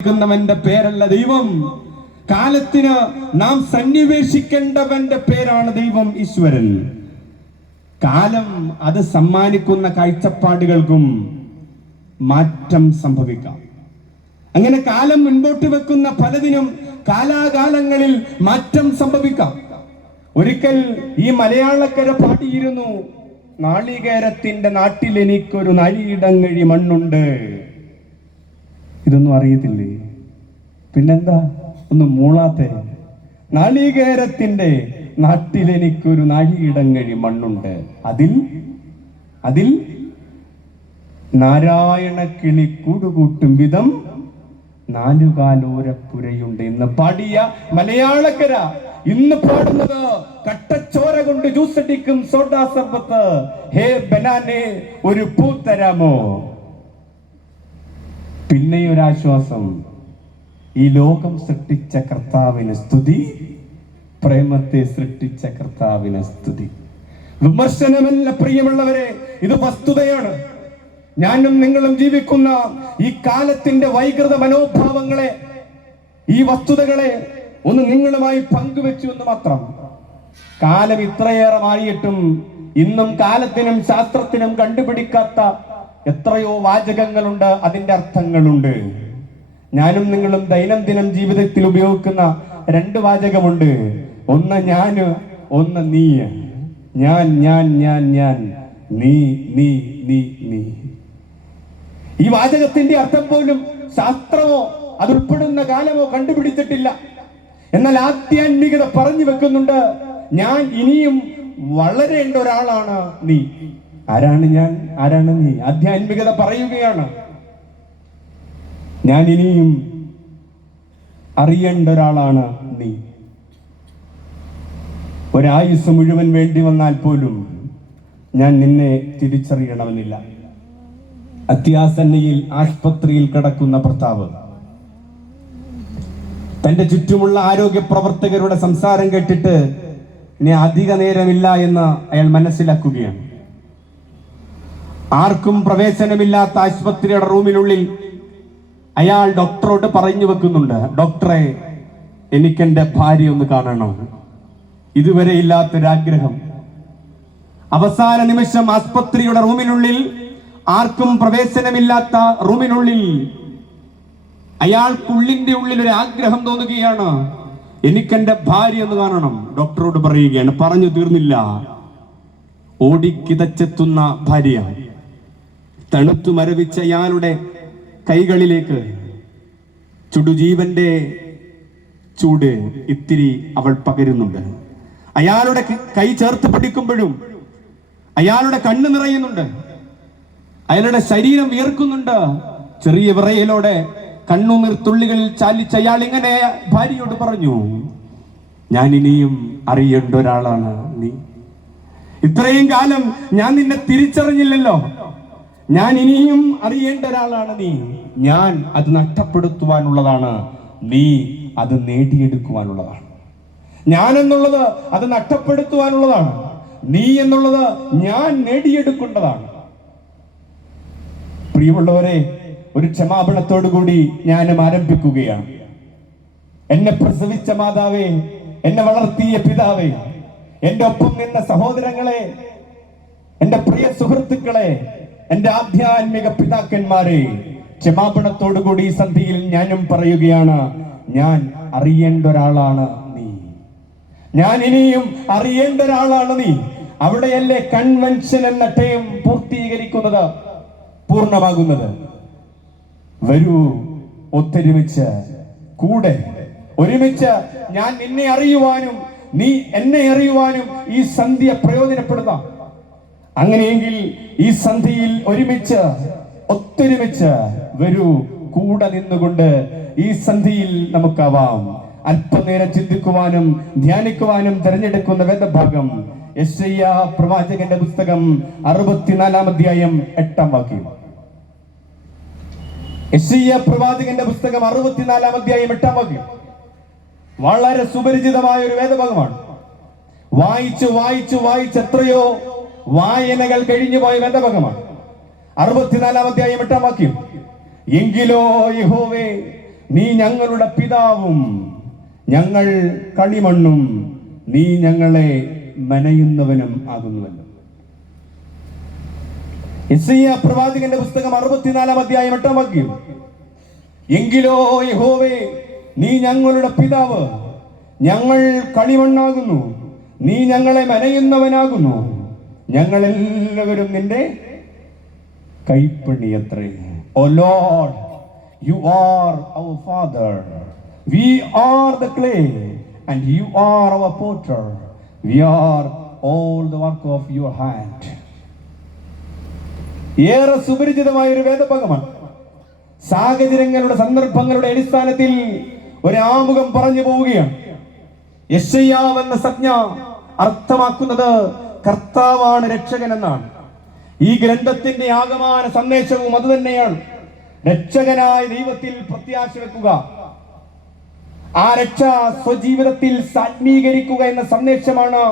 ുന്നവന്റെ പേരല്ല ദൈവം. കാലത്തിന് നാം സന്നിവേശിക്കേണ്ടവന്റെ പേരാണ് ദൈവം, ഈശ്വരൻ. കാലം അത് സമ്മാനിക്കുന്ന കാഴ്ചപ്പാടുകൾക്കും മാറ്റം സംഭവിക്കാം. അങ്ങനെ കാലം മുൻപോട്ട് വെക്കുന്ന പലതിനും കാലാകാലങ്ങളിൽ മാറ്റം സംഭവിക്കാം. ഒരിക്കൽ ഈ മലയാളക്കര പാടിയിരുന്നു, നാളികേരത്തിന്റെ നാട്ടിൽ എനിക്കൊരു നാഴിയിടങ്ങഴി മണ്ണുണ്ട്. ഇതൊന്നും അറിയത്തില്ലേ? പിന്നെന്താ ഒന്നും മൂളാത്തെ? നാളികേരത്തിന്റെ നാട്ടിൽ എനിക്കൊരു നാഴിയിടങ്ങഴി മണ്ണുണ്ട്, അതിൽ നാരായണ കിളി കൂടുകൂട്ടും വിധം നാലുകാലോരപ്പുരയുണ്ട് എന്ന് പാടിയ മലയാളക്കര ഇന്ന് പാടുന്നത് കട്ടച്ചോര കൊണ്ട് ജ്യൂസടിക്കും സോഡാ സർബത്ത്. ഹേ ബനാനെ ഒരു പൂ തരാമോ? പിന്നെ ഒരാശ്വാസം, ഈ ലോകം സൃഷ്ടിച്ച കർത്താവിന് സ്തുതി, പ്രേമത്തെ സൃഷ്ടിച്ച കർത്താവിന് സ്തുതി. വിമർശനമല്ല പ്രിയമുള്ളവരെ, ഇത് വസ്തുതയാണ്. ഞാനും നിങ്ങളും ജീവിക്കുന്ന ഈ കാലത്തിന്റെ വൈകൃത മനോഭാവങ്ങളെ, ഈ വസ്തുതകളെ ഒന്ന് നിങ്ങളുമായി പങ്കുവെച്ചു എന്ന് മാത്രം. കാലം ഇത്രയേറെ മാറിയിട്ടും ഇന്നും കാലത്തിനും ശാസ്ത്രത്തിനും കണ്ടുപിടിക്കാത്ത എത്രയോ വാചകങ്ങളുണ്ട്, അതിന്റെ അർത്ഥങ്ങളുണ്ട്. ഞാനും നിങ്ങളും ദൈനംദിനം ജീവിതത്തിൽ ഉപയോഗിക്കുന്ന രണ്ട് വാചകമുണ്ട്. ഒന്ന് ഞാന്, ഒന്ന് നീ. ഞാൻ ഞാൻ ഞാൻ ഞാൻ, നീ നീ നീ നീ. ഈ വാചകത്തിന്റെ അർത്ഥം പോലും ശാസ്ത്രമോ അതുൾപ്പെടുന്ന കാലമോ കണ്ടുപിടിച്ചിട്ടില്ല. എന്നാൽ ആധ്യാത്മികത പറഞ്ഞു വെക്കുന്നുണ്ട്, ഞാൻ ഇനിയും വളരേണ്ട ഒരാളാണ് നീ. ആരാണ് ഞാൻ, ആരാണ് നീ? ആധ്യാത്മികത പറയുകയാണ്, ഞാൻ ഇനിയും അറിയേണ്ട ഒരാളാണ് നീ. ഒരായുസ് മുഴുവൻ വേണ്ടി വന്നാൽ പോലും ഞാൻ നിന്നെ തിരിച്ചറിയണമെന്നില്ല. അത്യാസന്നയിൽ ആശുപത്രിയിൽ കിടക്കുന്ന ഭർത്താവ് തന്റെ ചുറ്റുമുള്ള ആരോഗ്യ പ്രവർത്തകരുടെ സംസാരം കേട്ടിട്ട് ഇനി അധിക നേരമില്ല എന്ന് അയാൾ മനസ്സിലാക്കുകയാണ്. ആർക്കും പ്രവേശനമില്ലാത്ത ആശുപത്രിയുടെ റൂമിനുള്ളിൽ അയാൾ ഡോക്ടറോട് പറഞ്ഞു വെക്കുന്നുണ്ട്, ഡോക്ടറെ, എനിക്കെന്റെ ഭാര്യ ഒന്ന് കാണണം. ഇതുവരെ ഇല്ലാത്തൊരാഗ്രഹം. അവസാന നിമിഷം ആശുപത്രിയുടെ റൂമിനുള്ളിൽ, ആർക്കും പ്രവേശനമില്ലാത്ത റൂമിനുള്ളിൽ അയാൾക്കുള്ളിന്റെ ഉള്ളിൽ ഒരു ആഗ്രഹം തോന്നുകയാണ്, എനിക്കെന്റെ ഭാര്യ ഒന്ന് കാണണം. ഡോക്ടറോട് പറയുകയാണ്. പറഞ്ഞു തീർന്നില്ല. ഓടിക്കിതച്ചെത്തുന്ന ഭാര്യ തണുത്തു മരവിച്ച അയാളുടെ കൈകളിലേക്ക് ചുടുജീവന്റെ ചൂട് ഇത്തിരി അവൾ പകരുന്നുണ്ട്. അയാളുടെ കൈ ചേർത്ത് പിടിക്കുമ്പോഴും അയാളുടെ കണ്ണ് നിറയുന്നുണ്ട്, അയാളുടെ ശരീരം വിയർക്കുന്നുണ്ട്. ചെറിയ വിറയലോടെ കണ്ണുനീർ തുള്ളികളിൽ ചാലിച്ച അയാൾ ഇങ്ങനെ ഭാര്യയോട് പറഞ്ഞു, ഞാൻ ഇനിയും അറിയേണ്ട ഒരാളാണ് നീ. ഇത്രയും കാലം ഞാൻ നിന്നെ തിരിച്ചറിഞ്ഞില്ലല്ലോ. ഞാൻ ഇനിയും അറിയേണ്ട ഒരാളാണ് നീ. ഞാൻ അത് നഷ്ടപ്പെടുത്തുവാനുള്ളതാണ്, നീ അത് നേടിയെടുക്കുവാനുള്ളതാണ്. ഞാൻ എന്നുള്ളത് അത് നഷ്ടപ്പെടുത്തുവാനുള്ളതാണ്, നീ എന്നുള്ളത് ഞാൻ നേടിയെടുക്കേണ്ടതാണ്. പ്രിയമുള്ളവരെ, ഒരു ക്ഷമാപണത്തോടു കൂടി ഞാനും ആരംഭിക്കുകയാണ്. എന്നെ പ്രസവിച്ച മാതാവേ, എന്നെ വളർത്തിയ പിതാവേ, എന്റെ ഒപ്പം നിന്ന സഹോദരങ്ങളെ, എന്റെ പ്രിയ സുഹൃത്തുക്കളെ, എന്റെ ആധ്യാത്മിക പിതാക്കന്മാരെ, ക്ഷമാപണത്തോടുകൂടി ഈ സന്ധിയിൽ ഞാനും പറയുകയാണ്, ഞാൻ അറിയേണ്ട ഒരാളാണ് നീ. ഞാൻ ഇനിയും അറിയേണ്ട ഒരാളാണ് നീ. അവിടെയല്ലേ കൺവെൻഷൻ എന്ന ടേം പൂർത്തീകരിക്കുന്നത്, പൂർണ്ണമാകുന്നത്. വരൂ, ഒത്തൊരുമിച്ച്, കൂടെ ഒരുമിച്ച് ഞാൻ നിന്നെ അറിയുവാനും നീ എന്നെ അറിയുവാനും ഈ സന്ധ്യ പ്രയോജനപ്പെടുത്താം. അങ്ങനെയെങ്കിൽ ഈ സന്ധിയിൽ ഒരുമിച്ച്, ഒത്തൊരുമിച്ച് വരൂ, കൂടെ നിന്നുകൊണ്ട് ഈ സന്ധിയിൽ നമുക്കാവാം. അല്പനേരം ചിന്തിക്കുവാനും ധ്യാനിക്കുവാനും തിരഞ്ഞെടുക്കുന്ന വേദഭാഗം യെശയ്യാ പ്രവാചകന്റെ പുസ്തകം 64-ാം അധ്യായം 8-ാം വാക്യം. യെശയ്യാ പ്രവാചകന്റെ പുസ്തകം 64-ാം അധ്യായം 8-ാം വാക്യം വളരെ സുപരിചിതമായ ഒരു വേദഭാഗമാണ്. വായിച്ചു വായിച്ചു വായിച്ച് എത്രയോ വായനകൾ കഴിഞ്ഞു പോയ വേദഭാഗമാണ്. 64-ാം അധ്യായം 8-ാം വാക്യം. എങ്കിലോ യഹോവേ, നീ ഞങ്ങളുടെ പിതാവും ഞങ്ങൾ കളിമണ്ണും, നീ ഞങ്ങളെ മെനയുന്നവനും ആകുന്നുവല്ലോ. യെശയ്യാ പ്രവാചകന്റെ പുസ്തകം 64 അധ്യായം 8 വാക്യം. എങ്കിലോ യഹോവേ, നീ ഞങ്ങളുടെ പിതാവ്, ഞങ്ങൾ കളിമണ്ണാകുന്നു, നീ ഞങ്ങളെ മെനയുന്നവനാകുന്നു, ഞങ്ങളെല്ലാവരും നിന്റെ കൈപ്പണിയത്രേ. ഓ Lord, you are our father, we are the clay and you are our potter, we are all the work of your hand. ഏറെ സുപരിചിതമായ ഒരു വേദഭാഗമാണ്. സാഹചര്യങ്ങളുടെ സന്ദർഭങ്ങളുടെ അടിസ്ഥാനത്തിൽ ഒരു ആമുഖം പറഞ്ഞു പോവുകയാണ്. യെശയ്യാവ് എന്ന സംജ്ഞ അർത്ഥമാക്കുന്നത് കർത്താവാണ് രക്ഷകൻ എന്നാണ്. ഈ ഗ്രന്ഥത്തിന്റെ ആകമാന സന്ദേശവും അത് തന്നെയാണ്. രക്ഷകനായ ദൈവത്തിൽ പ്രത്യാശ വെക്കുക, ആ രക്ഷ സ്വജീവിതത്തിൽ സാത്മീകരിക്കുക എന്ന സന്ദേശമാണ്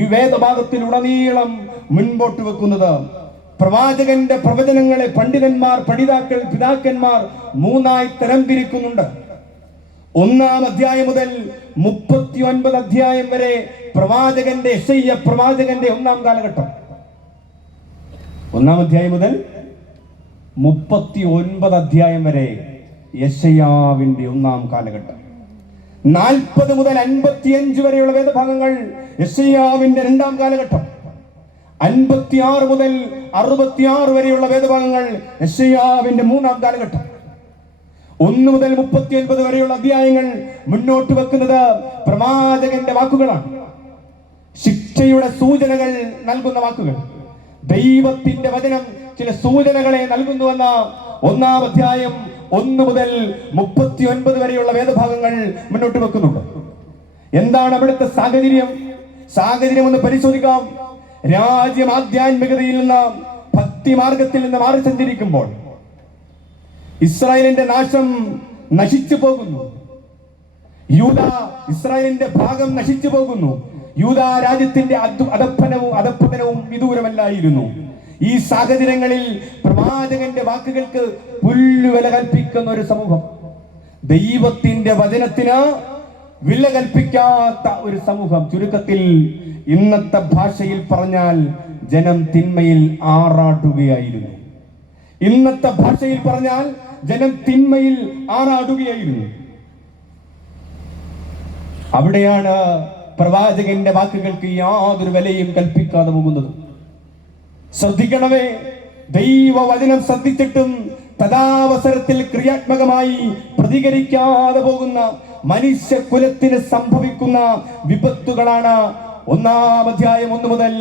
ഈ വേദഭാഗത്തിലുടനീളം മുൻപോട്ട് വെക്കുന്നത്. പ്രവാചകന്റെ പ്രവചനങ്ങളെ പണ്ഡിതന്മാർ, പഠിതാക്കൾ, പിതാക്കന്മാർ മൂന്നായി തരംതിരിക്കുന്നുണ്ട്. 1-ാം അധ്യായം മുതൽ 39 അധ്യായം വരെ പ്രവാചകന്റെ യെശയ്യാ പ്രവാചകന്റെ 1-ാം കാലഘട്ടം. 1-ാം അധ്യായം മുതൽ 39 അധ്യായം വരെ യെശയ്യാവിന്റെ 1-ാം കാലഘട്ടം. 40 മുതൽ 55 വരെയുള്ള വേദഭാഗങ്ങൾ യെശയ്യാവിന്റെ 2-ാം കാലഘട്ടം. 56 മുതൽ 66 വരെയുള്ള വേദഭാഗങ്ങൾ യെശയ്യാവിന്റെ 3-ാം കാലഘട്ടം. 1 മുതൽ 39 വരെയുള്ള അധ്യായങ്ങൾ മുന്നോട്ട് വെക്കുന്നത് പ്രവാചകന്റെ വാക്കുകളാണ്. ശിക്ഷയുടെ സൂചനകൾ നൽകുന്ന വാക്കുകൾ. ദൈവത്തിന്റെ വചനം ചില സൂചനകളെ നൽകുന്നുവെന്ന 1-ാം അധ്യായം 1 മുതൽ 39 വരെയുള്ള വേദഭാഗങ്ങൾ മുന്നോട്ട് വെക്കുന്നുണ്ട്. എന്താണ് അവിടുത്തെ സാഹചര്യം ഒന്ന് പരിശോധിക്കാം. രാജ്യം ആധ്യാത്മികതയിൽ നിന്ന് ഭക്തി മാർഗത്തിൽ നിന്ന് മാറി സഞ്ചരിക്കുമ്പോൾ ഇസ്രായേലിന്റെ നാശം നശിച്ചു പോകുന്നു. ഇസ്രായേലിന്റെ ഭാഗം നശിച്ചു പോകുന്നു. യൂദാ രാജ്യത്തിന്റെ അധപ്പതനവും വിദൂരമല്ലായിരുന്നു. ഈ സാഹചര്യങ്ങളിൽ പ്രവാചകന്റെ വാക്കുകൾക്ക് പുല്ലുവില കൽപ്പിക്കുന്ന ഒരു സമൂഹം, ദൈവത്തിന്റെ വചനത്തിന് വില കൽപ്പിക്കാത്ത ഒരു സമൂഹം. ചുരുക്കത്തിൽ ഇന്നത്തെ ഭാഷയിൽ പറഞ്ഞാൽ ജനം തിന്മയിൽ ആറാടുകയായിരുന്നു. ഇന്നത്തെ ഭാഷയിൽ പറഞ്ഞാൽ ജനം തിന്മയിൽ ആറാടുകയായിരുന്നു. അവിടെയാണ് പ്രവാചകന്റെ വാക്കുകൾക്ക് യാതൊരു വിലയും കൽപ്പിക്കാതെ പോകുന്നത്. ശ്രദ്ധിക്കണമേ, ദൈവവചനം ശ്രദ്ധിച്ചിട്ടും തഥാവസരത്തിൽ ക്രിയാത്മകമായി പ്രതികരിക്കാതെ പോകുന്ന മനുഷ്യകുലത്തിന് സംഭവിക്കുന്ന വിപത്തുകളാണ് 1-ാം അധ്യായം 1 മുതൽ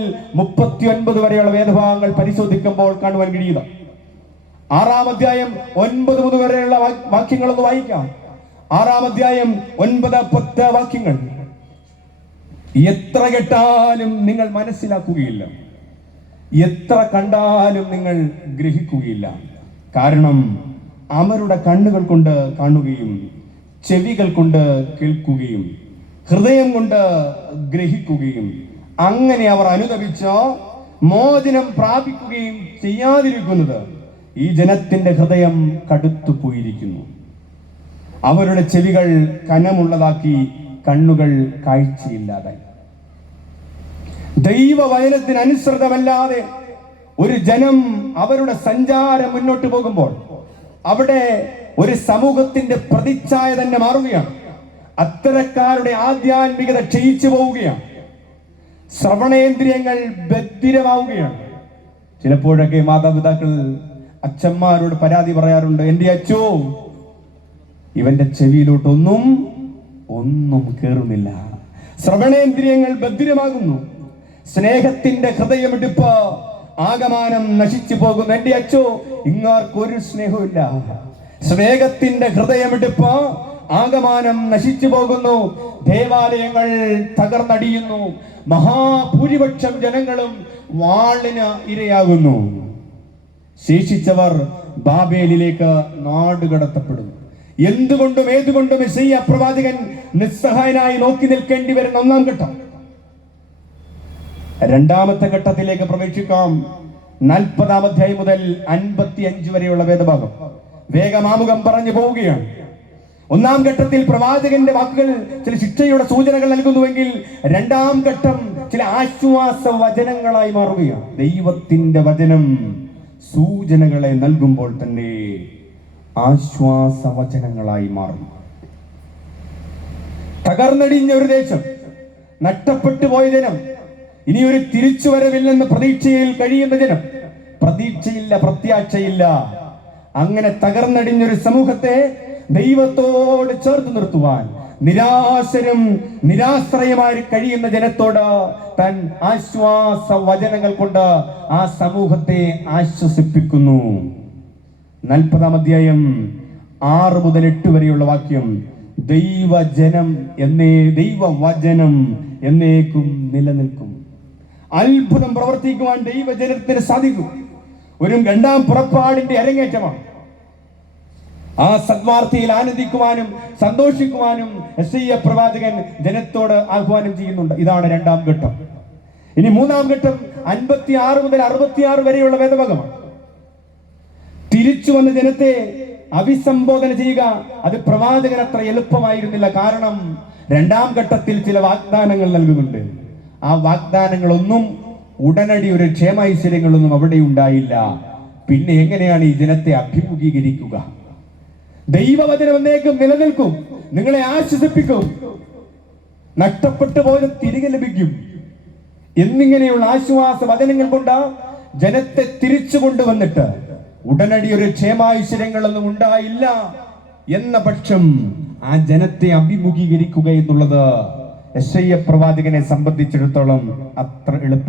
39 വരെയുള്ള വേദഭാഗങ്ങൾ പരിശോധിക്കുമ്പോൾ കാണുവാൻ കഴിയുക. 6-ാം അധ്യായം 9 മുതൽ വരെയുള്ള വാക്യങ്ങളൊന്ന് വായിക്കാം. 6-ാം അധ്യായം 9-10 വാക്യങ്ങൾ എത്ര കേട്ടാലും നിങ്ങൾ മനസ്സിലാക്കുകയില്ല, എത്ര കണ്ടാലും നിങ്ങൾ ഗ്രഹിക്കുകയില്ല. കാരണം അവരുടെ കണ്ണുകൾ കൊണ്ട് കാണുകയും ചെവികൾ കൊണ്ട് കേൾക്കുകയും ഹൃദയം കൊണ്ട് ഗ്രഹിക്കുകയും അങ്ങനെ അവർ അനുതപിച്ച് മോചനം പ്രാപിക്കുകയും ചെയ്യാതിരിക്കുന്നത് ഈ ജനത്തിന്റെ ഹൃദയം കടുത്തു പോയിരിക്കുന്നു. അവരുടെ ചെവികൾ കനമുള്ളതാക്കി, കണ്ണുകൾ കാഴ്ചയില്ലാതായി. ദൈവവചനത്തിന് അനുസൃതമല്ലാതെ ഒരു ജനം അവരുടെ സഞ്ചാരം മുന്നോട്ട് പോകുമ്പോൾ അവിടെ ഒരു സമൂഹത്തിന്റെ പ്രതിച്ഛായ തന്നെ മാറുകയാണ്. അത്തരക്കാരുടെ ആധ്യാത്മികത ക്ഷയിച്ചു പോവുകയാണ്. ശ്രവണേന്ദ്രിയങ്ങൾ ബധിരമാവുകയാണ്. ചിലപ്പോഴൊക്കെ മാതാപിതാക്കൾ അച്ഛന്മാരോട് പരാതി പറയാറുണ്ട്, എന്റെ അച്ഛോ, ഇവന്റെ ചെവിയിലോട്ടൊന്നും കേറുന്നില്ല. ശ്രവണേന്ദ്രിയങ്ങൾ ബധിരമാകുന്നു. സ്നേഹത്തിന്റെ ഹൃദയമിടിപ്പ് ആകമാനം നശിച്ചു പോകുന്നു. എന്റെ അച്ഛോ, ഇങ്ങാർക്കൊരു സ്നേഹമില്ല. സ്നേഹത്തിന്റെ ഹൃദയമിടിപ്പ് ആകമാനം നശിച്ചു പോകുന്നു. ദേവാലയങ്ങൾ തകർന്നടിയുന്നു. മഹാഭൂരിപക്ഷം ജനങ്ങളും വാളിന് ഇരയാകുന്നു. ശേഷിച്ചവർ ബാബേലിലേക്ക് നാടുകടത്തപ്പെടുന്നു. എന്തുകൊണ്ടും ഏതുകൊണ്ടും യെശയ്യാ പ്രവാചകൻ നിസ്സഹായനായി നോക്കി നിൽക്കേണ്ടി വരുന്ന 1-ാം ഘട്ടം. 2-ാമത്തെ ഘട്ടത്തിലേക്ക് പ്രവേശിക്കാം. 40-ാം അധ്യായം മുതൽ 55 വരെയുള്ള വേദഭാഗം വേഗം ആമുഖം പറഞ്ഞു പോവുകയാണ്. ഒന്നാം ഘട്ടത്തിൽ പ്രവാചകന്റെ വാക്കുകൾ ചില ശിക്ഷയുടെ സൂചനകൾ നൽകുന്നുവെങ്കിൽ രണ്ടാം ഘട്ടം ചില ആശ്വാസ വചനങ്ങളായി മാറുകയാണ്. ദൈവത്തിന്റെ വചനം സൂചനകളെ നൽകുമ്പോൾ തന്നെ ആശ്വാസ വചനങ്ങളായി മാറും. തകർന്നടിഞ്ഞ ഒരു ദേശം, നഷ്ടപ്പെട്ടു പോയ ജനം, ഇനി ഒരു തിരിച്ചുവരവില്ലെന്ന് പ്രതീക്ഷയിൽ കഴിയുന്ന ജനം, പ്രതീക്ഷയില്ല, പ്രത്യാശയില്ല, അങ്ങനെ തകർന്നടിഞ്ഞൊരു സമൂഹത്തെ ദൈവത്തോട് ചേർത്ത് നിർത്തുവാൻ നിരാശരും നിരാശ്രയമായി കഴിയുന്ന ജനത്തോട് താൻ ആശ്വാസ വചനങ്ങൾ കൊണ്ട് ആ സമൂഹത്തെ ആശ്വസിപ്പിക്കുന്നു. 40-ാം അധ്യായം 6 മുതൽ 8 വരെയുള്ള വാക്യം, ദൈവവചനം എന്നേക്കും നിലനിൽക്കും. അത്ഭുതം പ്രവർത്തിക്കുവാൻ ദൈവജനത്തിന് സാധിക്കും. ഒരു രണ്ടാം പുറപ്പാടിന്റെ അരങ്ങേറ്റമാണ്. ആ സദ്വാർത്തയിൽ ആനന്ദിക്കുവാനും സന്തോഷിക്കുവാനും യെശയ്യാ പ്രവാചകൻ ജനത്തോട് ആഹ്വാനം ചെയ്യുന്നുണ്ട്. ഇതാണ് രണ്ടാം ഘട്ടം. ഇനി മൂന്നാം ഘട്ടം 56 മുതൽ 66 വരെയുള്ള വേദഭാഗമാണ്. തിരിച്ചു വന്ന ജനത്തെ അഭിസംബോധന ചെയ്യുക അത് പ്രവാചകൻ അത്ര എളുപ്പമായിരുന്നില്ല. കാരണം രണ്ടാം ഘട്ടത്തിൽ ചില വാഗ്ദാനങ്ങൾ നൽകുന്നുണ്ട്. ആ വാഗ്ദാനങ്ങളൊന്നും ഉടനടി ഒരു ക്ഷേമൈശ്വര്യങ്ങളൊന്നും അവിടെ ഉണ്ടായില്ല. പിന്നെ എങ്ങനെയാണ് ഈ ജനത്തെ അഭിമുഖീകരിക്കുക? ദൈവവചനം എന്നേക്കും നിലനിൽക്കും, നിങ്ങളെ ആശ്വസിപ്പിക്കും, നഷ്ടപ്പെട്ടു പോയത് തിരികെ ലഭിക്കും എന്നിങ്ങനെയുള്ള ആശ്വാസ വചനങ്ങൾ കൊണ്ട് ജനത്തെ തിരിച്ചു കൊണ്ടുവന്നിട്ട് ഉടനടി ഒരു ക്ഷേമാശ്വര്യങ്ങളൊന്നും ഉണ്ടായില്ല എന്ന പക്ഷം ആ ജനത്തെ അഭിമുഖീകരിക്കുക എന്നുള്ളത് യെശയ്യാ പ്രവാചകനെ സംബന്ധിച്ചിടത്തോളം അത്ര എളുപ്പം